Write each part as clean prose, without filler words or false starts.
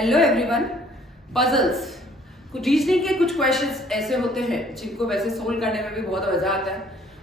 Hello everyone. Puzzles, कुछ reasoning के कुछ क्वेश्चंस ऐसे होते हैं जिनको वैसे सोल्व करने में भी बहुत मजा आता है,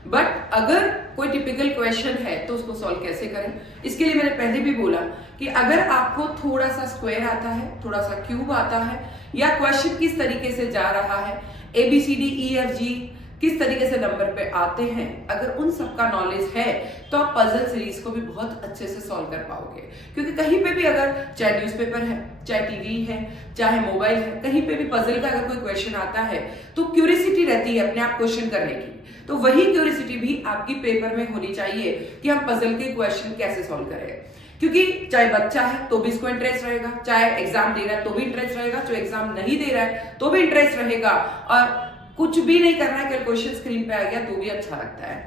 बट अगर कोई टिपिकल क्वेश्चन है तो उसको सॉल्व कैसे करें। इसके लिए मैंने पहले भी बोला कि अगर आपको थोड़ा सा स्क्वायर आता है, थोड़ा सा क्यूब आता है, या क्वेश्चन किस तरीके से जा रहा है, ABCDEFG किस तरीके से नंबर पे आते हैं, अगर उन सब का नॉलेज है तो आप पजल सीरीज को भी बहुत अच्छे से सॉल्व कर पाओगे। क्योंकि कहीं पे भी अगर चाहे न्यूज़पेपर है, चाहे टीवी है, चाहे मोबाइल है, कहीं पे भी पजल का अगर कोई क्वेश्चन आता है तो क्यूरियोसिटी रहती है अपने आप क्वेश्चन करने की। तो वही क्यूरियोसिटी भी आपकी पेपर में होनी चाहिए कि हम पजल के क्वेश्चन कैसे सॉल्व करें। क्योंकि चाहे बच्चा है तो भी इसको इंटरेस्ट रहेगा, चाहे एग्जाम दे रहा है तो भी इंटरेस्ट रहेगा, जो एग्जाम नहीं दे रहा है तो भी इंटरेस्ट रहेगा, और कुछ भी नहीं करना है, क्वेश्चन स्क्रीन पे आ गया तो भी अच्छा लगता है।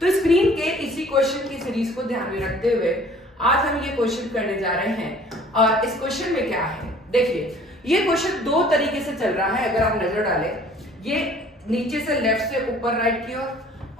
तो स्क्रीन के इसी क्वेश्चन की सीरीज को ध्यान में रखते हुए आज हम ये क्वेश्चन करने जा रहे हैं। और इस क्वेश्चन में क्या है, देखिए ये क्वेश्चन दो तरीके से चल रहा है। अगर आप नजर डालें, ये नीचे से लेफ्ट से ऊपर राइट की ओर,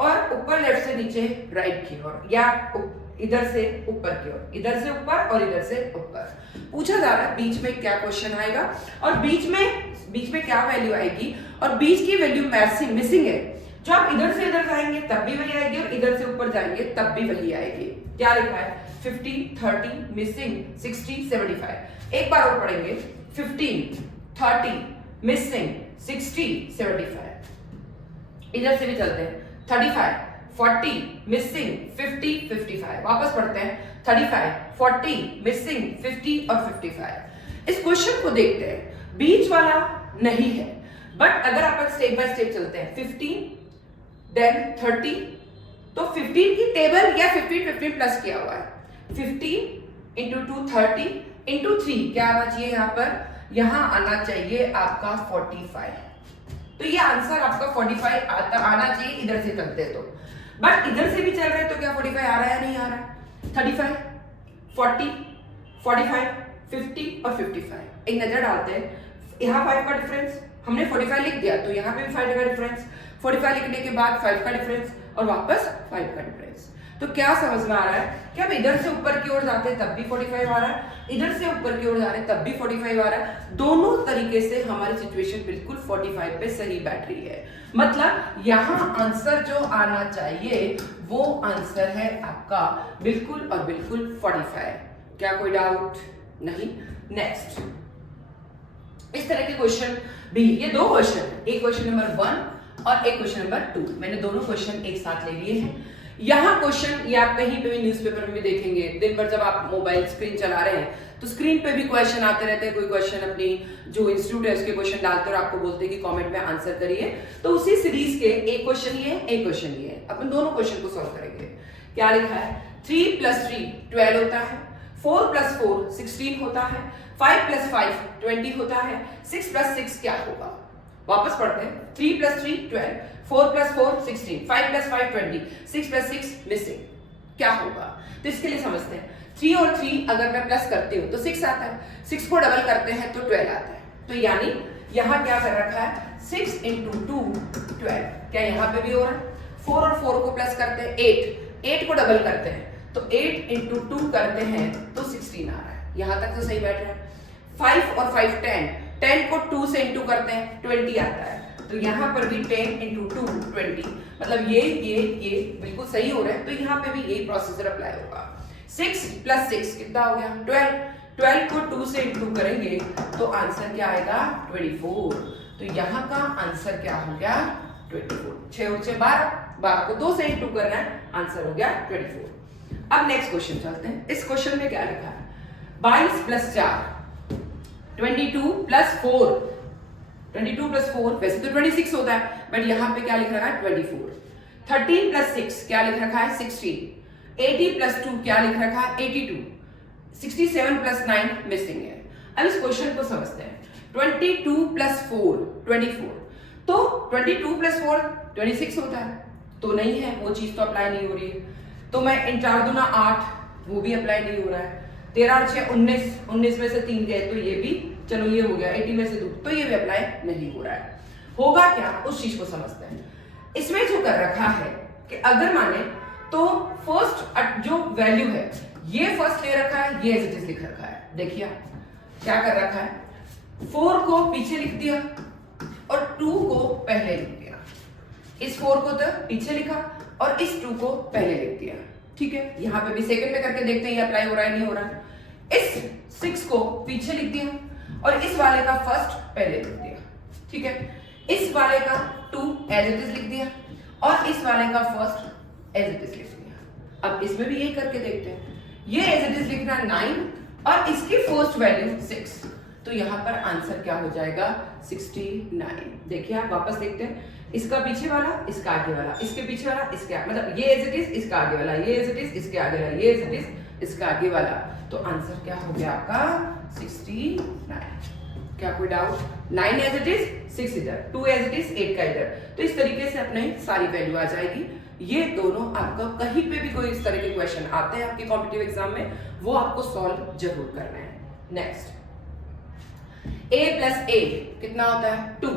और ऊपर लेफ्ट से नीचे राइट की ओर, या इधर से ऊपर की ओर, इधर से ऊपर और इधर से ऊपर पूछा जा रहा है बीच में क्या क्वेश्चन आएगा, और बीच में क्या वैल्यू आएगी, और बीच की वैल्यू मिसिंग है। जो आप इधर से इधर जाएंगे तब भी वही आएगी, और इधर से ऊपर जाएंगे तब भी वही आएगी। क्या लिखा है? 50, 30, मिसिंग, 60, 75। एक बार और पढ़ेंगे, 15, 30, मिसिंग, 60, 75। इधर से भी चलते हैं, 35, 40, मिसिंग, 50, 55। वापस पढ़ते हैं, 35, 40, मिसिंग, 50 और 55। इस क्वेश्चन को देखते हैं, बीच वाला नहीं है, बट अगर आप स्टेप बाय स्टेप चलते हैं, 15 देन 30, तो 15 की टेबल या 15 प्लस किया हुआ है, 15 इंटू 2 30 इंटू 3 क्या आना चाहिए यहाँ पर? यहाँ आना चाहिए आपका 45। तो ये आंसर आपका 45 आना चाहिए इधर से चलते तो, बट इधर से भी चल रहे तो क्या 45 आ रहा है या नहीं आ रहा है? 35, 40, 45, 50 और 55। एक नजर डालते हैं, यहाँ 5 का डिफरेंस, हमने 45 लिख दिया तो यहाँ पे भी 5 का डिफरेंस, 45 लिखने के बाद 5 का डिफरेंस और वापस 5 का डिफरेंस। तो क्या समझ में आ रहा है कि हम इधर से ऊपर की ओर जाते हैं तब भी 45 आ रहा है, इधर से ऊपर की ओर जा रहे हैं तब भी 45 आ रहा है। दोनों तरीके से हमारी सिचुएशन बिल्कुल 45 पे सही बैठ रही है। मतलब यहाँ आंसर जो आना चाहिए वो आंसर है आपका बिल्कुल और बिल्कुल 45। क्या कोई डाउट? नहीं। नेक्स्ट, इस तरह के क्वेश्चन भी, ये दो क्वेश्चन, एक क्वेश्चन नंबर 1 और एक क्वेश्चन नंबर 2, मैंने दोनों क्वेश्चन एक साथ ले लिए हैं। यहाँ क्वेश्चन ये आप कहीं पे भी न्यूज़पेपर में भी देखेंगे, दिन भर जब आप मोबाइल स्क्रीन चला रहे हैं तो स्क्रीन पे भी क्वेश्चन आते रहते हैं। कोई क्वेश्चन अपनी जो इंस्टीट्यूट है उसके क्वेश्चन डालते और आपको बोलते हैं कि कमेंट में आंसर करिए। तो उसी सीरीज के एक क्वेश्चन ये, एक क्वेश्चन ये, अपन दोनों क्वेश्चन को सॉल्व करेंगे। क्या लिखा है? 3 + 3 12 होता है, 4 + 4 16 होता है, 5 + 5 20 होता है, 6 + 6 क्या होगा? वापस पढ़ते हैं, 3 + 3 12, 4 + 4 16, 5 + 5 20, 6 + 6 मिसिंग, क्या होगा? तो इसके लिए समझते हैं, 3 और 3 अगर मैं प्लस करती हूँ तो 6 आता है, 6 को डबल करते हैं तो 12 आता है। तो यानी यहाँ क्या कर रखा है? 6 × 2 12। क्या यहाँ पे भी हो रहा है? 4 और 4 को प्लस करते हैं 8, 8 को डबल करते हैं तो 8 × 2 करते हैं तो 16 आ रहा है। यहाँ तक तो सही बैठ रहा है। 5 और 5 10, 10 को 2 से इंटू करते हैं 20 आता है। तो यहाँ पर भी 10 × 2 20, मतलब ये बिल्कुल सही हो रहा है। तो यहाँ पे भी यही प्रोसीजर अप्लाई होगा। 6 + 6 कितना हो गया? 12, 12 को 2 से इंटू करेंगे तो आंसर क्या आएगा? 24। तो यहाँ का आंसर क्या हो गया? 24। 6 और 6 12, 12 को 2 से इंटू करना है, आंसर हो गया 24। अब नेक्स्ट क्वेश्चन चलते हैं। इस क्वेश्चन में क्या लिखा है? 22 + 4 22 + 4, 22 + 4 वैसे तो 26 होता है, बट यहाँ पे क्या लिख रखा है? 24। 13 + 6 क्या लिख रखा है? 16। 80 + 2 क्या लिख रखा है? 82। 67 + 9 मिसिंग है। अब इस क्वेश्चन को समझते हैं। 22 + 4 24, तो 22 + 4 26 होता है, तो नहीं है, वो चीज तो अप्लाई नहीं हो रही है। तो मैं इन 4 दूना 8, वो भी अप्लाई नहीं हो रहा है। 13 और 6 19, 19 में से 3 गए तो ये भी, चलो ये हो गया। 80 में से 2 तो ये भी अप्लाई नहीं हो रहा है। होगा क्या, उस चीज को समझते हैं। इसमें जो कर रखा है कि अगर माने तो फर्स्ट जो वैल्यू है ये फर्स्ट ले रखा है, ये एज इट इज लिख रखा है। देखिए क्या कर रखा है, 4 को पीछे लिख दिया और 2 को पहले लिख दिया। इस 4 को तो पीछे लिखा और इस 2 को पहले लिख दिया। ठीक है, यहां पे भी सेकंड में करके देखते हैं ये अप्लाई हो रहा है नहीं हो रहा है। इस 6 को पीछे लिख दिया और इस वाले का फर्स्ट पहले लिख दिया। ठीक है, इस वाले का 2 एज इट इज लिख दिया और इस वाले का फर्स्ट एज इट इज लिख दिया। अब इसमें भी यही करके देखते हैं। ये एज इट इज लिखना 9 और इसकी फर्स्ट वैल्यू 6, तो यहां पर आंसर क्या हो जाएगा 69। देखिए आप वापस देखते हैं, इसका पीछे वाला इसका आगे वाला, इसके पीछे वाला इसके आगे, मतलब ये एज इट इज इसका आगे वाला, ये एज इट इज इसके आगे वाला, ये एज इट इज इसका आगे वाला, तो आंसर क्या हो गया आपका 69। क्या कोई डाउट? 9 एज इट इज, 6 इधर, 2 एज इट इज, 8 का इधर, तो इस तरीके से अपने सारी वैल्यू आ जाएगी। ये दोनों आपका कहीं पे भी कोई इस तरह के क्वेश्चन आते हैं आपके कॉम्पिटिटिव एग्जाम में, वो आपको सॉल्व जरूर करना है। नेक्स्ट, a प्लस a कितना होता है 2,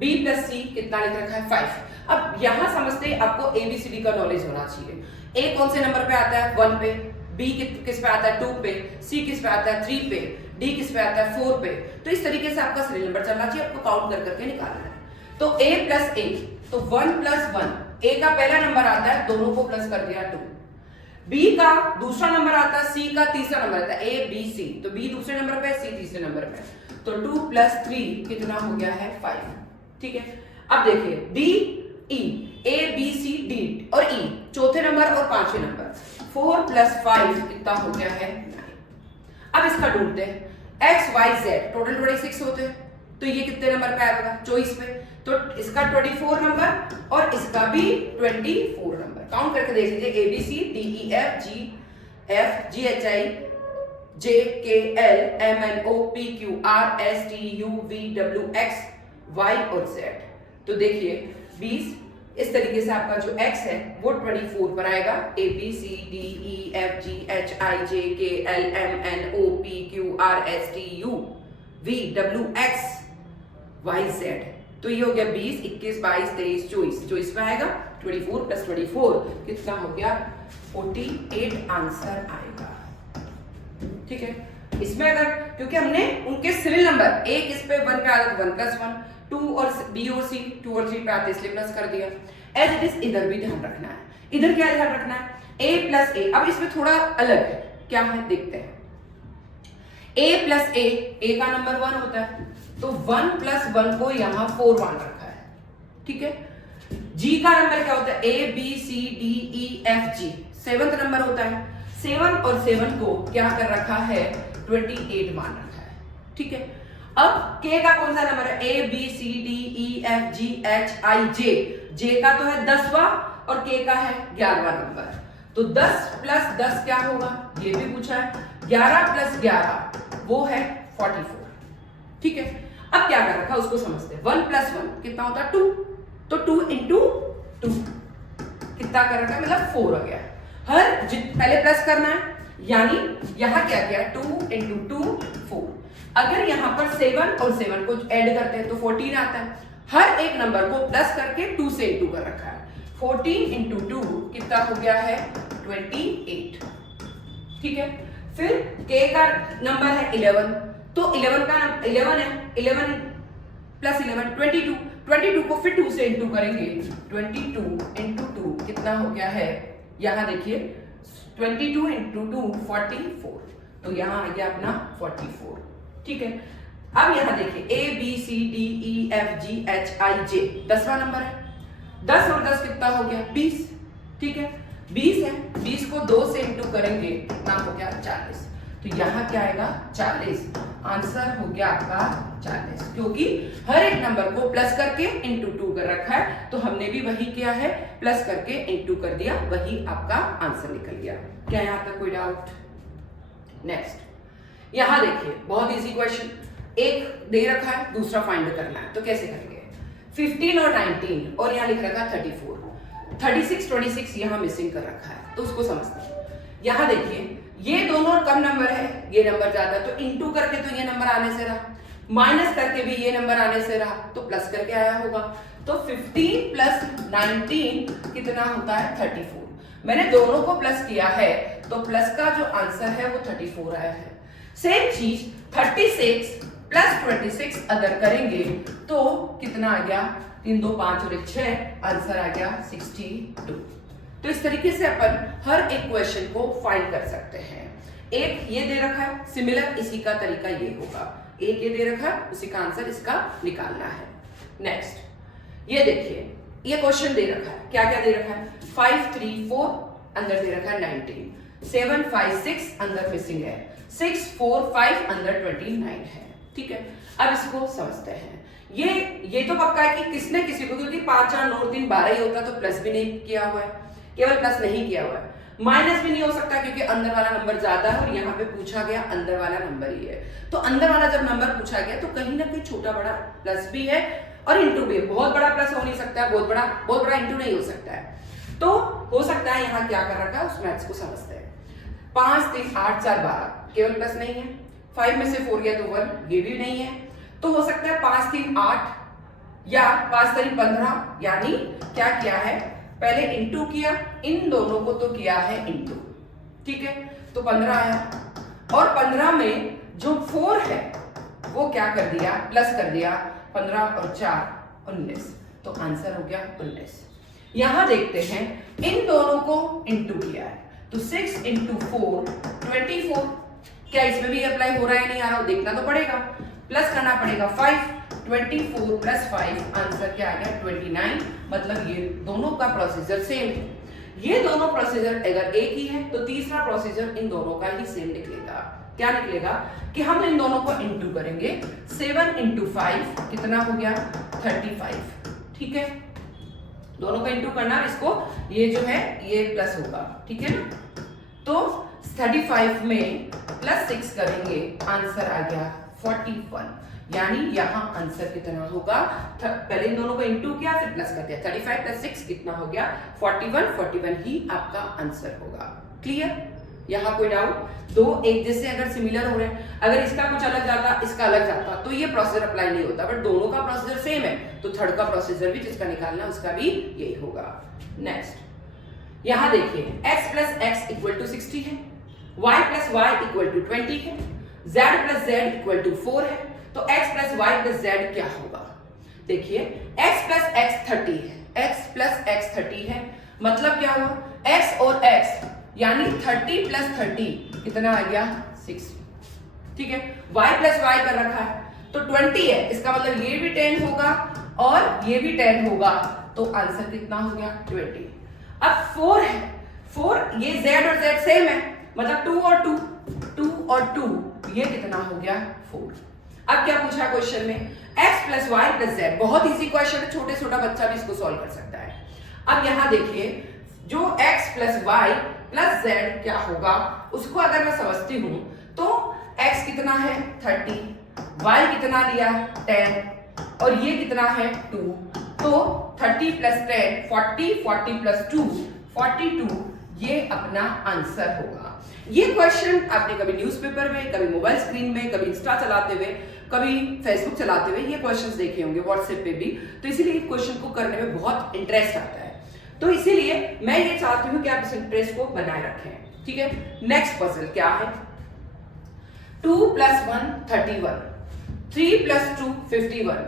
b प्लस c कितना लिख रखा है 5। अब यहां समझते हैं आपको ABCD का नॉलेज होना चाहिए। a कौन से नंबर पे आता है 1 पे, b किस पे आता है 2 पे, c किस पे आता है 3 पे, d किस पे आता है 4 पे। तो इस तरीके से आपका सीरियल नंबर चलना चाहिए, आपको काउंट कर करके निकालना है। तो a प्लस a, तो 1 प्लस 1, a का पहला नंबर आता है, दोनों को प्लस कर दिया 2। b का दूसरा नंबर आता है, c का तीसरा नंबर आता है, a b c, तो b दूसरे नंबर पे, c तीसरे नंबर पे, तो 2 प्लस 3 कितना हो गया है 5। ठीक है, अब देखिए d e, a b c d और e चौथे नंबर और पांचवें नंबर, 4 प्लस 5 कितना हो गया है 9। अब इसका ढूंढते हैं, x y z टोटल 26 होते हैं, तो ये कितने नंबर पे आएगा 24 पे, तो इसका 24 नंबर और इसका भी 24 नंबर। काउंट करके देख लीजिए, A B C D E F G H I J K L M N O P Q R S T U V W X Y और जेड। तो देखिए 20, इस तरीके से आपका जो x है वो 24 पर आएगा। A B C D E F G H I J K L M N O P Q R S T U V W X Y Z. तो ये हो गया 20, 21, 22, 23, 24, 24 पे आएगा 24 प्लस 24 कितना हो गया 48 आंसर आएगा। ठीक है, इसमें अगर क्योंकि हमने उनके सीरियल नंबर एक इस पे 1 पे आया तो 1 प्लस 1, 2 और b और c 2 और 3 पे आते इसलिए प्लस कर दिया। एज इट इज इधर भी ध्यान रखना है, इधर क्या ध्यान रखना है a प्लस a। अब इसमें थोड़ा अलग है, क्या है देखते हैं। a प्लस a का नंबर 1 होता है, तो 1 प्लस 1 को यहां 4 मान रखा है। ठीक है, g का नंबर क्या होता है a b c d e f g 7th number होता है, 7 और 7 को क्या कर रखा है 28 मान रखा है। ठीक है, अब k का कौन सा नंबर है a b c d e f g h i j, j का तो है 10वां और k का है 11वां नंबर, तो 10 प्लस 10 क्या होगा ये भी पूछा है, 11 प्लस 11 वो है 44। ठीक है, अब क्या कर रखा उसको समझते हैं। 1 प्लस 1 कितना होता है 2, तो 2 इंटू 2 कितना कर रखा है मतलब 4 आ गया। हर पहले प्लस करना है, यानी यहां क्या किया 2 इंटू 2 4। अगर यहां पर 7 और 7 को ऐड करते हैं तो 14 आता है। हर एक नंबर को प्लस करके 2 से इंटू कर रखा है। 14 इंटू 2 कितना हो गया है 28। ठीक है, फिर k का नंबर है 11, तो 11 का 11 है, 11 प्लस 11 22, 22 को फिर 2 से इंटू करेंगे, 22 इंटू 2 कितना हो गया है, यहां देखिए 22 इंटू 2 44, तो यहां आ गया अपना 44। ठीक है, अब यहां देखिए a b c d e f g h i j 10वां नंबर है, 10 और 10 कितना हो गया 20। ठीक है, 20 है, 20 को 2 से इंटू करेंगे ना हो गया 40, तो यहां क्या आएगा 40। आंसर हो गया आपका 40, क्योंकि हर एक नंबर को प्लस करके इंटू 2 कर रखा है, तो हमने भी वही किया है, प्लस करके इंटू कर दिया, वही आपका आंसर निकल गया। क्या यहां तक कोई डाउट? नेक्स्ट, यहां देखिए बहुत इजी क्वेश्चन, एक दे रखा है दूसरा फाइंड करना है, तो कैसे करेंगे 15 और 19 और यहां लिख रखा 34, 36 26 यहां मिसिंग कर रखा है, तो उसको समझते हैं। यहां देखिए ये दोनों कम नंबर है, ये नंबर ज्यादा, तो इंटू करके तो ये नंबर आने से रहा, माइनस करके भी ये नंबर आने से रहा, तो प्लस करके आया होगा, तो 15 प्लस 19 कितना होता है 34। मैंने दोनों को प्लस किया है, तो प्लस का जो आंसर है वो 34 आया है। सेम चीज 36 प्लस 26 अगर करेंगे तो कितना आ गया, 3 2 5 और 1 6, आंसर आ गया 62। तो इस तरीके से अपन हर एक क्वेश्चन को फाइंड कर सकते हैं। एक ये दे रखा है सिमिलर, इसी का तरीका ये होगा, एक ये दे रखा है, उसी का आंसर इसका निकालना है। नेक्स्ट ये देखिए, ये क्वेश्चन दे रखा है, क्या क्या दे रखा है, 5 3 4 अंदर दे रखा है 19, 7 5 6 अंदर मिसिंग है, 6 4 5 अंदर 29 है। ठीक है, अब इसको समझते हैं। ये तो पक्का है कि किसने किसी को, क्योंकि 5 4 9 3 12 ही होता तो प्लस भी नहीं किया हुआ है, केवल प्लस नहीं किया हुआ है, माइनस भी नहीं हो सकता क्योंकि अंदर वाला नंबर ज्यादा है और यहाँ पे पूछा गया अंदर वाला नंबर ही है। तो अंदर वाला जब नंबर पूछा गया तो कहीं ना कहीं छोटा बड़ा प्लस भी है और इंटू भी है। बहुत बड़ा प्लस हो नहीं सकता है, बहुत बड़ा इंटू नहीं हो सकता है। तो हो सकता है यहाँ क्या कर रखा है उस मैथ्स को समझते हैं। 5 3 8 4 12 केवल प्लस नहीं है, 5 में से 4 गया तो 1, ये भी नहीं है। तो हो सकता है 5 3 8 या 5 3 15, यानी क्या किया है, पहले इंटू किया, इन दोनों को तो किया है इंटू। ठीक है, तो 15 आया और 15 में जो 4 है वो क्या कर दिया, प्लस कर दिया, 15 और 4 19, तो आंसर हो गया 19। यहां देखते हैं इन दोनों को इंटू किया है, तो 6 इंटू 4 24। क्या इसमें भी अप्लाई हो रहा है नहीं आ रहा, देखना तो पड़ेगा, प्लस करना पड़ेगा 5, 24 प्लस 5, आंसर क्या आ गया 29। मतलब ये दोनों का प्रोसीजर सेम है। ये दोनों प्रोसीजर अगर एक ही है तो तीसरा प्रोसीजर इन दोनों का ही सेम निकलेगा। क्या निकलेगा कि हम इन दोनों को इंटू करेंगे, 7 इंटू 5 कितना हो गया 35। ठीक है, दोनों का इंटू करना, इसको ये जो है ये प्लस होगा। ठीक है ना, तो 35 में प्लस 6 करेंगे, आंसर आ गया 41। यानी यहां आंसर कितना होगा, पहले इन दोनों को इंटू किया फिर प्लस कर दिया, 35 प्लस 6 कितना हो गया 41। 41 ही आपका आंसर होगा। क्लियर, यहां कोई डाउट? दो एक जैसे अगर सिमिलर हो रहे हैं, अगर इसका कुछ अलग जाता इसका अलग जाता तो ये प्रोसीजर अप्लाई नहीं होता, बट दोनों का प्रोसीजर सेम है तो थर्ड का प्रोसीजर भी जिसका निकालना उसका भी यही होगा। नेक्स्ट यहां देखिए, x plus x equal to 60 है, y plus y equal to 20 है, z plus z equal to 4 है, तो x plus y plus z क्या होगा? देखिए x प्लस x 30 है, x प्लस x 30 है, मतलब क्या हुआ, x और x यानी 30 प्लस 30 कितना आ गया 60। ठीक है, y प्लस y कर रखा है तो 20 है, इसका मतलब ये भी 10 होगा और ये भी 10 होगा, तो आंसर कितना हो गया 20। अब 4 है, 4 ये z और z सेम है, मतलब 2 और 2, 2 और 2 ये कितना हो गया 4। अब क्या पूछा क्वेश्चन में, x plus Y plus Z, बहुत इजी क्वेश्चन है, छोटा बच्चा भी इसको सॉल्व कर सकता है। अब यहां देखिए जो x plus Y plus Z क्या होगा, उसको अगर मैं समझती हूं तो x कितना है 30, y कितना लिया 10 और ये कितना है 2, तो 30 प्लस 10 40, 40 प्लस 2 42, ये अपना आंसर होगा। ये क्वेश्चन आपने कभी न्यूज़पेपर में, कभी मोबाइल स्क्रीन में, कभी इंस्टा चलाते हुए, कभी फेसबुक चलाते हुए ये क्वेश्चंस देखे होंगे, व्हाट्सएप पे भी, तो इसीलिए इस क्वेश्चन को करने में बहुत इंटरेस्ट आता है। तो इसीलिए मैं ये चाहती हूँ कि आप इस इंटरेस्ट को बनाए रखें। ठीक है, नेक्स्ट पजल क्या है, 2 प्लस 1 31, 3 प्लस 2 51,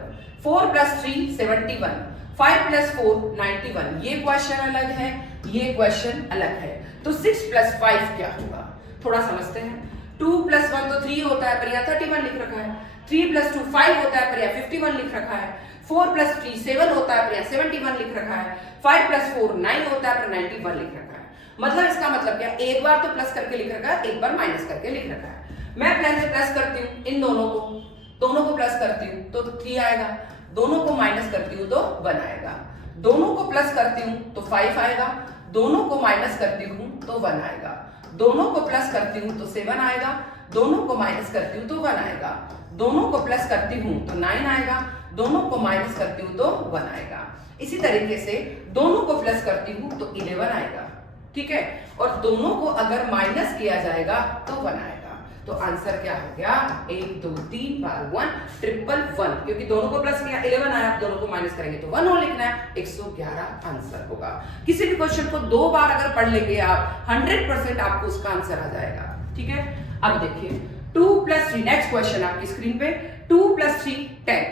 4 प्लस 3 71, 5 प्लस 4 91। ये क्वेश्चन अलग है, ये क्वेश्चन अलग है। तो 6 प्लस 5 क्या होगा, थोड़ा समझते हैं। 2 प्लस 1 तो 3 होता है पर यहाँ 31 लिख रखा है, 3 प्लस 2 5 होता है पर यहाँ 51 लिख रखा है, 4 प्लस 3 7 होता है पर यहाँ 71 लिख रखा है, 5 प्लस 4 9 होता है पर 91 लिख रखा है। मतलब इसका मतलब क्या, एक बार तो प्लस करके लिख रखा है, एक बार माइनस करके लिख रखा है। मैं प्लान से प्लस करती हूँ इन दोनों को प्लस करती हूँ तो 3 आएगा, दोनों को माइनस करती हूँ तो 1 आएगा, दोनों को प्लस करती हूँ तो 5 आएगा, दोनों को माइनस करती हूँ तो 1 आएगा, दोनों को प्लस करती हूँ तो 7 आएगा, दोनों को माइनस करती हूँ तो 1 आएगा, दोनों को प्लस करती हूँ तो 9 आएगा, दोनों को माइनस करती हूँ तो 1 आएगा। इसी तरीके से दोनों को प्लस करती हूँ तो 11 आएगा। ठीक है, और दोनों को अगर माइनस किया जाएगा तो 1 आएगा। तो आंसर क्या हो गया, 1 2 3 बार 1 ट्रिपल 1, क्योंकि दोनों को प्लस किया 11 आया, दोनों को माइनस करेंगे तो 1 और लिखना है, 111 आंसर होगा। किसी भी क्वेश्चन को 2 बार अगर पढ़ लेंगे आप 100% आपको उसका आंसर आ जाएगा। ठीक है, अब देखिए 2 प्लस 3, नेक्स्ट क्वेश्चन आपकी स्क्रीन पे, 2 + 3 10,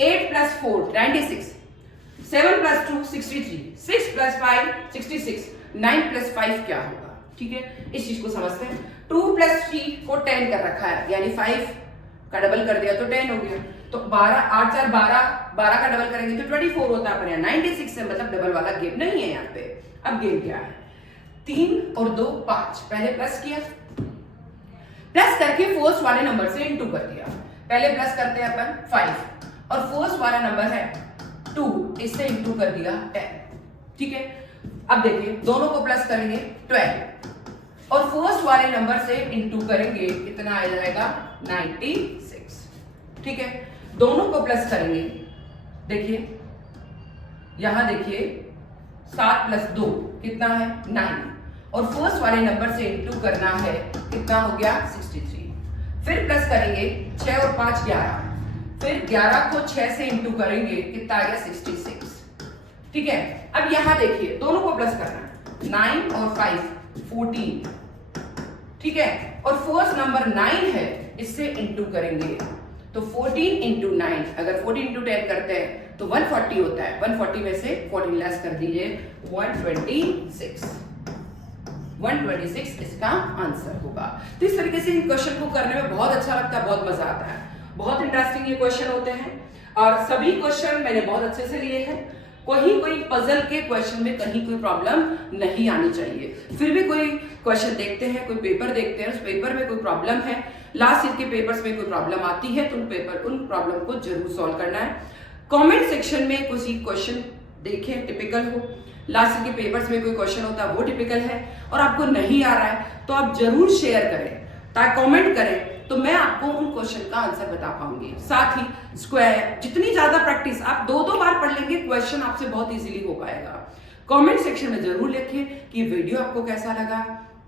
8 + 4 96, 7 + 2 63, 6 + 5 66, 9 + 5 क्या होगा? ठीक है, इस चीज को समझते हैं। 2 + 3 को 10 कर रखा है, यानी 5 का डबल कर दिया तो 10 हो गया। तो 12 8 4 12, 12 का डबल करेंगे तो 24 होता है, पर यहाँ 96 है, मतलब डबल वाला गेम नहीं है यहाँ पे। अब गेम क्या है? 3 और 2 5, पहले प्लस किया, प्लस करके फोर्स वाले नंबर से इनटू कर दिया। पहले प्लस करते हैं अपन 5 और फोर्स वाला नंबर है 2, इससे इनटू कर दिया 10। ठीक है, अब देखिए दोनों को प्लस करेंगे 12 और फोर्स वाले नंबर से इनटू करेंगे, कितना आ जाएगा? 96। ठीक है, दोनों को प्लस करेंगे, देखिए यहां देखिए 7 + 2 कितना है? 9 और फोर्स वाले नंबर से इनटू करना है, कितना हो गया? 63। फिर प्लस करेंगे 6 और 5 11, फिर 11 को 6 से इनटू करेंगे, कितना आ गया? 66। ठीक है, अब यहां देखिए दोनों को प्लस करना है, 9 और 5 14। ठीक है, और फोर्स नंबर 9 है, इससे इनटू करेंगे तो 14 × 9, अगर 14 × 10 करते हैं तो 140 होता है। 140 में से 14 लेस कर दीजिए, 126। 126 इसका आंसर होगा। तो इस तरीके से इन क्वेश्चन को करने में बहुत अच्छा लगता है, बहुत मजा आता है, बहुत इंटरेस्टिंग ये क्वेश्चन होते हैं और सभी क्वेश्चन मैंने बहुत अच्छे से लिए हैं। कोई पजल के क्वेश्चन में कहीं कोई प्रॉब्लम नहीं आनी चाहिए। फिर भी कोई क्वेश्चन देखते हैं, कोई पेपर देखते हैं, उस पेपर में कोई प्रॉब्लम है, लास्ट ईयर के पेपर्स में कोई प्रॉब्लम आती है, तो उन प्रॉब्लम को जरूर सॉल्व करना है। कमेंट सेक्शन में कोई क्वेश्चन देखें टिपिकल हो, लास्ट ईयर के पेपर्स में कोई क्वेश्चन होता है वो टिपिकल है और आपको नहीं आ रहा है तो आप जरूर शेयर करें, ताकि कमेंट करें तो मैं आपको उन क्वेश्चन का आंसर बता पाऊंगी। साथ ही स्क्वायर, जितनी ज्यादा प्रैक्टिस आप 2-2 बार पढ़ लेंगे, क्वेश्चन आपसे बहुत इजीली हो पाएगा। कमेंट सेक्शन में जरूर लिखिए कि वीडियो आपको कैसा लगा,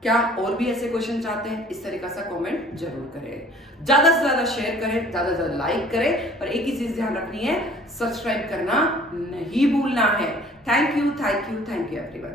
क्या और भी ऐसे क्वेश्चन चाहते हैं, इस तरीका सा कमेंट जरूर करें। ज्यादा से ज्यादा शेयर करें, ज्यादा से ज्यादा लाइक करें, पर एक ही चीज ध्यान रखनी है, सब्सक्राइब करना नहीं भूलना है। Thank you everyone.